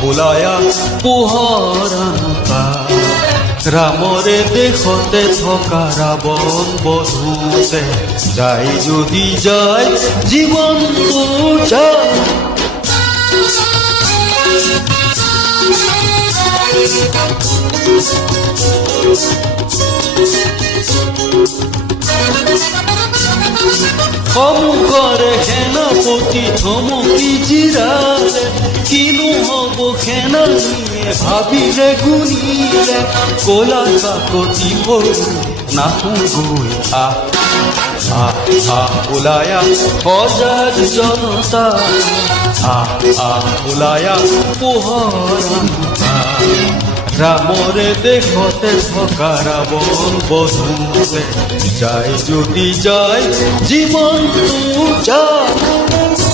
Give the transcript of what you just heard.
বোলায়া পোহৰানুকা ৰামৰে দেশতে থকা ৰাৱণ বধূতে যাই যদি যায় জীৱনটো যায়। সমুখৰে সেনাপতি থমকি জিৰালে, কিনো হব সেনানীয়ে ভাবিলে গুণিলে, কলা কাকতি ভৰি নাহো গৈ ওলায়া সজাগ জনতা, ওলায়া পোহৰানুকা ৰামৰে দেশতে থকা ৰাৱণ বধূতে যাই যদি যায় জীৱনটো যায়।